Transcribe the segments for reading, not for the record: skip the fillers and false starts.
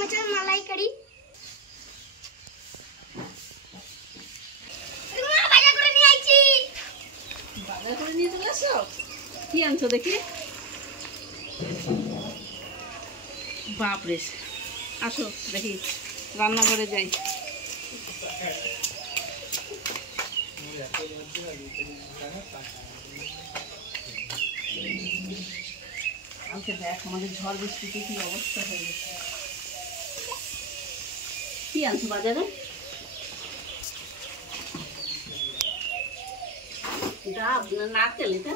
মাছের মালাইকারি বাজার করে নিয়ে আইছি। বাজার করে নিয়ে চলে আসো। কি আনছো দেখি? বাপরে, আসো দেখি রান্নাঘরে যাই। আমাকে দেখ আমাদের ঝড় বৃষ্টিতে কি অবস্থা হয়ে গেছে। কি আনছো বাজারে? ডাব না নারকেল? এটা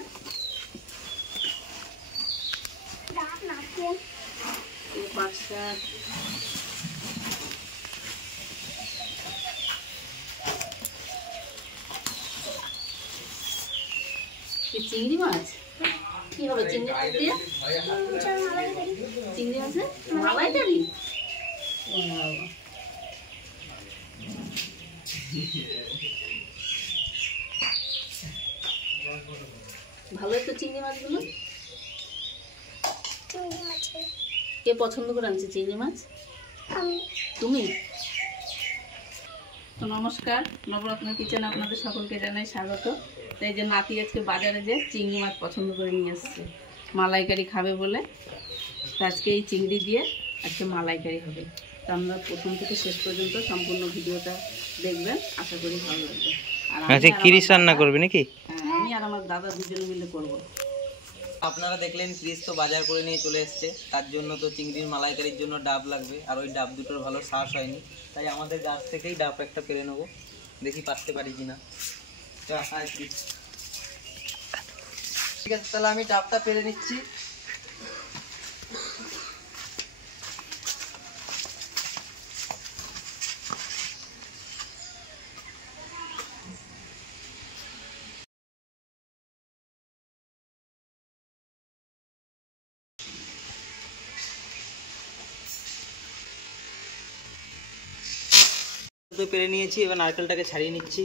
ডাব নারকেল পাঁচশাক, চিংড়ি মাছ। কি হবে চিংড়ি মাছ দিয়ে? চিংড়ি মাছের মালাইকারি। ভালোই তো চিংড়ি মাছগুলো। কে পছন্দ করে আনছে চিংড়ি মাছ? তুমি। তো নমস্কার, নবরত্ন কিচেনে আপনাদের সকলকে জানাই স্বাগত। তাই যে নাতি আজকে বাজারে যে চিংড়ি মাছ পছন্দ করে নিয়ে আসছে, মালাইকারি খাবে বলে। তো আজকে এই চিংড়ি দিয়ে আজকে মালাইকারি হবে। তো আমরা প্রথম থেকে শেষ পর্যন্ত সম্পূর্ণ ভিডিওটা দেখবেন, আশা করি ভালো লাগবে। আর আচ্ছা, কিরিস রান্না করবে নাকি? হ্যাঁ, আমি আর আমার দাদা দুজনে মিলে করবো। আপনারা দেখলেন ক্রিস তো বাজার করে নিয়ে চলে এসছে। তার জন্য তো চিংড়ির মালাইকারির জন্য ডাব লাগবে, আর ওই ডাব দুটোর ভালো শ্বাস হয়নি, তাই আমাদের গাছ থেকেই ডাব একটা পেরে নেবো। দেখি পারতে পারি কিনা। ঠিক আছে, তাহলে আমি ডাবটা পেরে নিচ্ছি। পেরে নিয়েছি, এবার নারকেলটাকে ছাড়িয়ে নিচ্ছি।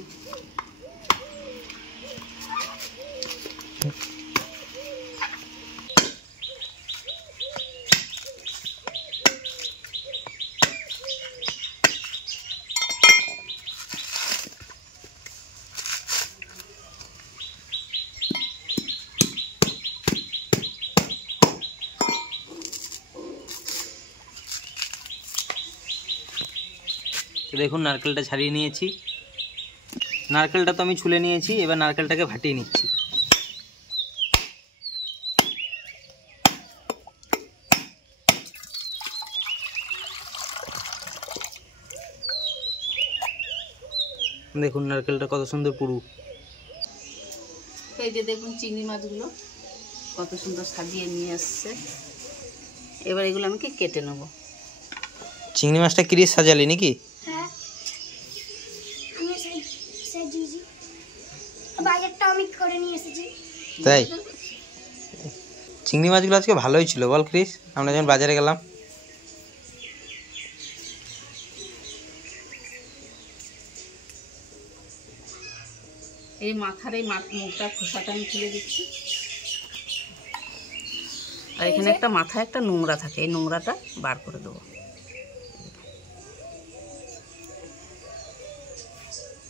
দেখুন নারকেলটা ছাড়িয়ে নিয়েছি। নারকেলটা তো আমি ছুলে নিয়েছি, এবার নারকেলটাকে ফাটিয়ে নিচ্ছি। দেখুন নারকেলটা কত সুন্দর পুরু। এই যে দেখুন চিংড়ি মাছগুলো কত সুন্দর সাজিয়ে নিয়ে আসছে। এবার এগুলো আমি কেটে নেব। চিংড়ি মাছটা কিরিস সাজালি নাকি? তাই চিংড়ি মাছগুলো আজকে ভালোই ছিল বল ক্রিস, আমরা যখন বাজারে গেলাম। এই মাথার এই মুখটা খোসাটা আমি তুলে দিচ্ছি। আর এখানে একটা মাথায় একটা নোংরা থাকে, এই নোংরাটা বার করে দেবো।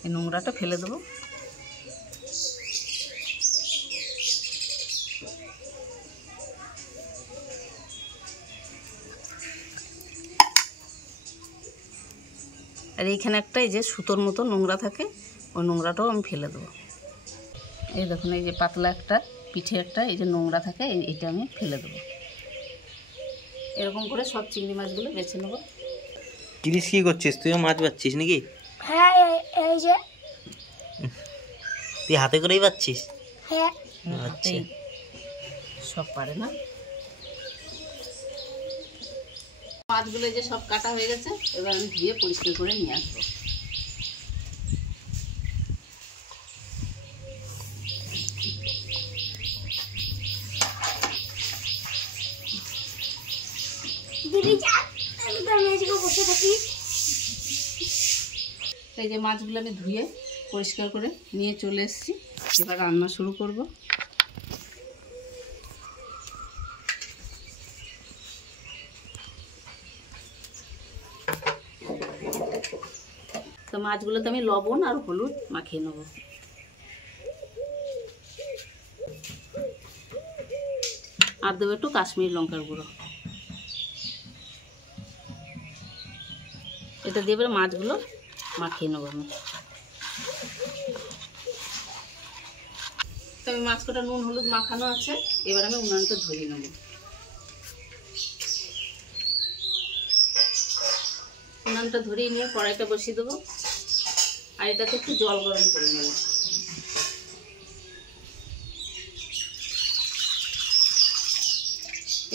এই নোংরাটা ফেলে দেবো। আর এইখানে একটা এই যে সুতোর মতো নোংরা থাকে, ওই নোংরাটাও আমি ফেলে দেবো। এই দেখুন এই যে পাতলা একটা পিঠে একটা এই যে নোংরা থাকে, এইটা আমি ফেলে দেবো। এরকম করে সব চিংড়ি মাছগুলো বেছে নেবো। ক্রিস কি করছিস? তুইও মাছ বাচ্ছিস নাকি? হ্যাঁ, এই যে তুই হাতে করেই বাচ্ছিস? হ্যাঁ, আচ্ছা, সব পারে না। মাছগুলো যে সব কাটা হয়ে গেছে, এবার আমি ধুয়ে পরিষ্কার করে নিয়ে আসবো। এই যে মাছগুলো আমি ধুয়ে পরিষ্কার করে নিয়ে চলে এসেছি। এবার রান্না শুরু করব। তো মাছগুলোতে আমি লবণ আর হলুদ মাখিয়ে নেব। আর দেবো একটু কাশ্মীরি লঙ্কার গুঁড়ো। এটা দিয়ে এবার মাছগুলো মাখিয়ে নেবো আমি। তো আমি মাছ কটা নুন হলুদ মাখানো আছে, এবার আমি উনানটা ধরিয়ে নেব। উনানটা ধরিয়ে নিয়ে কড়াইটা বসিয়ে দেবো, আর এটাতে একটু জল গরম করে নেব।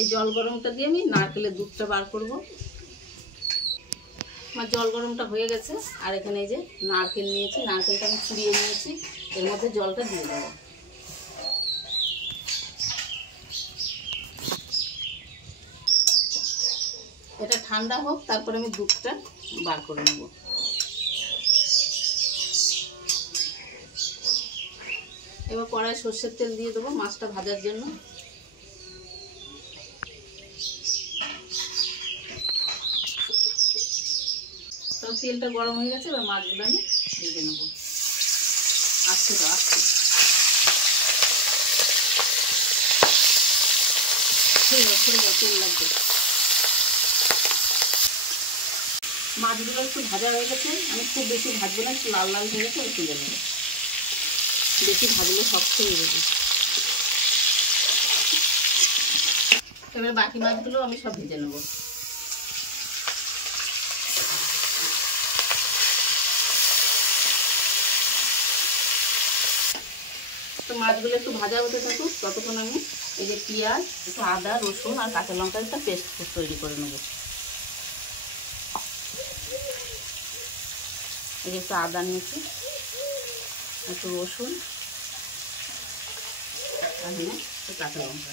এই জল গরমটা দিয়ে আমি নারকেলের দুধটা বার করব। আমার জল গরমটা হয়ে গেছে, আর এখানে এই যে নারকেল নিয়েছি, নারকেলটা আমি ছুরিয়ে নিয়েছি, এর মধ্যে জলটা দিয়ে দেবো। এটা ঠান্ডা হোক, তারপরে আমি দুধটা বার করে নেব। এবার কড়াই সর্ষের তেল দিয়ে দেবো মাছটা ভাজার জন্য। তো তেলটা গরম হয়ে গেছে, এবার মাছগুলো আমি ভেজে নেব। আস্তে তো আস্তে তেল লাগবে। মাছগুলো একটু ভাজা হয়ে গেছে, আমি খুব বেশি ভাজবো না, একটু লাল লাল হয়ে গেছে, তুলে নেব। বেশি ভাজলে শক্ত হয়ে যাবে। এবার বাকি মাছগুলো আমি সব ভেজে নেব। তো মাছগুলো একটু ভাজা হতে থাকুক, ততক্ষণ আমি এই যে পেঁয়াজ, একটু আদা রসুন আর কাঁচা লঙ্কার একটা পেস্ট তৈরি করে নেব। এই যে একটু আদা নিয়েছি, একটু রসুন আর একটু কাঁচা লঙ্কা।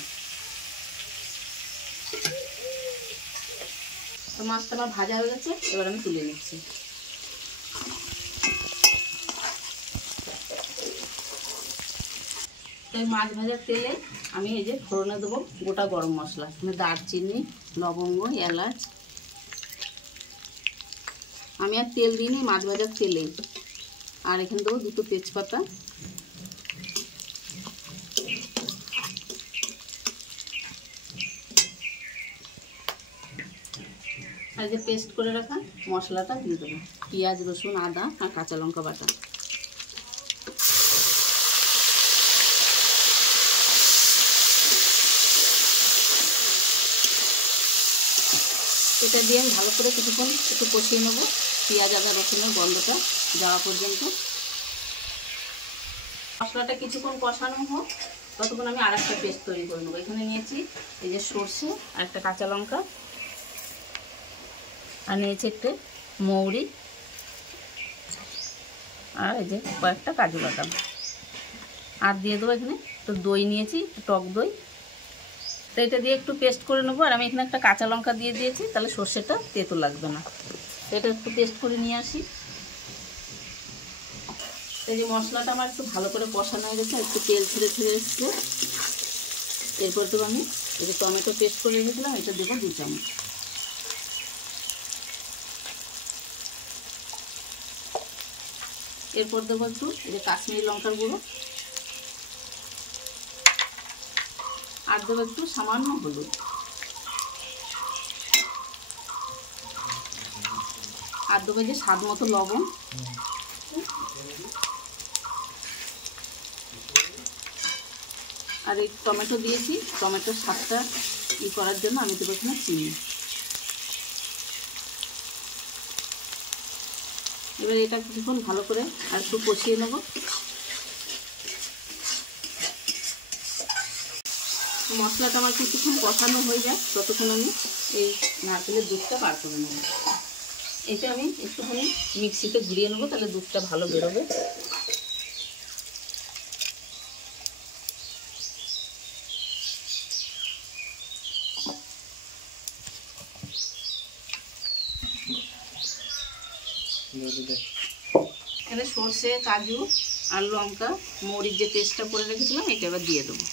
তো মাছটা আমার ভাজা হয়ে গেছে, এবার আমি তুলে নিচ্ছি। তো এই মাছ ভাজার তেলে আমি এই যে ফোড়নে দেবো গোটা গরম মশলা, মানে দারচিনি, লবঙ্গ, এলাচ। আমি আর তেল দিইনি, মাছ ভাজার তেলেই। আর এখানে দেবো দুটো তেজপাতা, আর যে পেস্ট করে রাখা মশলাটা দিয়ে দেবো, পেঁয়াজ রসুন আদা আর কাঁচা লঙ্কা বাটা। এটা দিয়ে আমি ভালো করে কিছুক্ষণ একটু কষিয়ে নেবো, পেঁয়াজ আদা রসুনের গন্ধটা যাওয়া পর্যন্ত। মশলাটা কিছুক্ষণ কষানো হোক, ততক্ষণ আমি আর একটা পেস্ট তৈরি করে নেবো। এখানে নিয়েছি এই যে সর্ষে আর একটা কাঁচা লঙ্কা, আর নিয়েছি একটু মৌরি, আর এই যে কয়েকটা কাজু বাদাম। আর দিয়ে দেবো এখানে তো দই নিয়েছি, টক দই। তো এটা দিয়ে একটু পেস্ট করে নেবো। আর আমি এখানে একটা কাঁচা লঙ্কা দিয়ে দিয়েছি, তাহলে সর্ষেটা তেতো লাগবে না। তো এটা একটু পেস্ট করে নিয়ে আসি। এই যে মশলাটা আমার একটু ভালো করে কষানো হয়ে গেছে, একটু তেল ছেড়ে ছেড়ে এসছে। এরপর তো আমি এই যে টমেটো পেস্ট করে রেখেছিলাম, এটা দেবো 2 চামচ। এরপর দেবো একটু এই যে কাশ্মীরি লঙ্কার গুঁড়ো, আর দেবো একটু সামান্য হলুদ, আর দেবো যে স্বাদ মতো লবণ। আর এই টমেটো দিয়েছি, টমেটোর স্বাদটা করার জন্য আমি দেবো এখানে চিনি। এবার এটা কিছুক্ষণ ভালো করে আর একটু কষিয়ে নেব। মশলাটা আমার কিছুক্ষণ কষানো হয়ে যায়, ততক্ষণ আমি এই নারকেলের দুধটা বার করে নেব। এটা আমি একটুখানি মিক্সিতে ঘুরিয়ে নেবো, তাহলে দুধটা ভালো বেরোবে। এখানে সর্ষে কাজু আর লঙ্কা মরিচ যে পেস্টটা করে রেখেছিলাম, এটা এবার দিয়ে দেবো।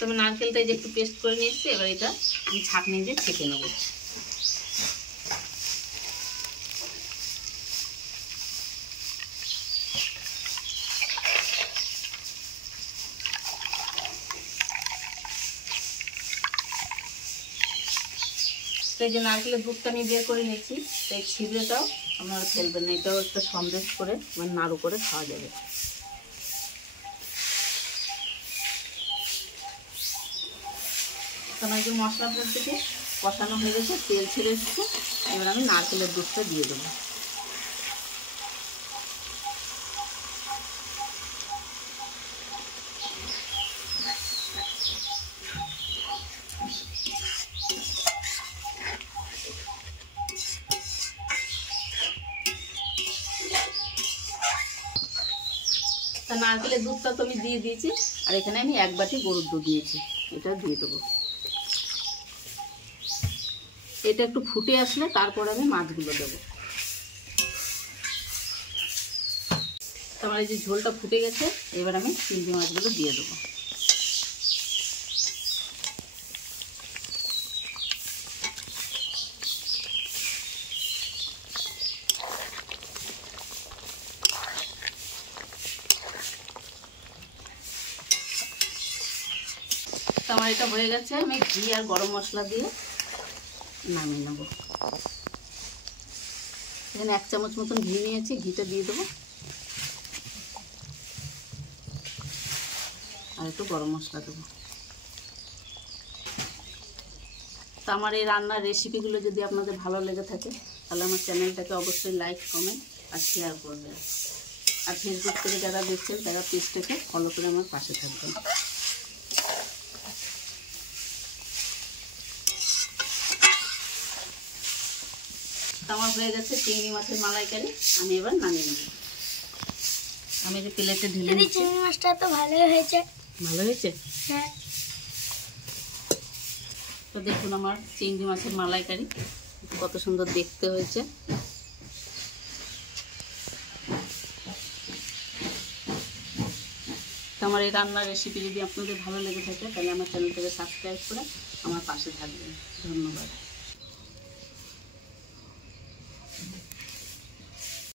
তো আমি নারকেলটা এই যে একটু পেস্ট করে নিয়ে এসেছি, এবার এটা আমি ছাঁকনি দিয়ে ছেঁকে নেবো। তো এই যে নারকেলের দুধটা আমি বের করে নিয়েছি, তো এই ছিবড়েটাও আপনারা ফেলবেন না, এটাও একটা সন্দেশ করে বা নাড়ু করে খাওয়া যাবে। তো আমার যে মশলাটা থেকে কষানো হয়ে গেছে, তেল ছেড়ে এসেছে, এবার আমি নারকেলের দুধটা দিয়ে দেবো। তা নারকেলের দুধটা তো আমি দিয়ে দিয়েছি, আর এখানে আমি 1 বাটি গরুর দুধ নিয়েছি, এটা দিয়ে দেবো। এটা একটু ফুটে আসলে তারপর আমি মাছগুলো দেবো। তো আমার এই যে ঝোলটা ফুটে গেছে, এবার আমি চিংড়ি মাছগুলো দিয়ে দেবো। তো আমার এটা হয়ে গেছে, আমি ঘি আর গরম মশলা দিয়ে নামিয়ে নেব। এখানে 1 চামচ মতন ঘি নিয়েছি, ঘিটা দিয়ে দেবো, আর একটু গরম মশলা দেবো। তো আমার এই রান্নার রেসিপিগুলো যদি আপনাদের ভালো লেগে থাকে, তাহলে আমার চ্যানেলটাকে অবশ্যই লাইক, কমেন্ট আর শেয়ার করবেন। আর ফেসবুক থেকে যারা দেখছেন তারা পেজটাকে ফলো করে আমার পাশে থাকবেন। আমার হয়ে গেছে চিংড়ি মাছের মালাইকারি, আমি এবার নামিয়ে নেব। আমি যে প্লেটে ঢেলে নিচ্ছি। চিংড়ি মাছটা তো ভালোই হয়েছে। ভালো হয়েছে? হ্যাঁ। তো দেখুন আমার চিংড়ি মাছের মালাইকারি কত সুন্দর দেখতে হয়েছে। তো আমার এই রান্নার রেসিপি যদি আপনাদের ভালো লেগে থাকে, তাহলে আমার চ্যানেলটাকে সাবস্ক্রাইব করে আমার পাশে থাকবেন। ধন্যবাদ।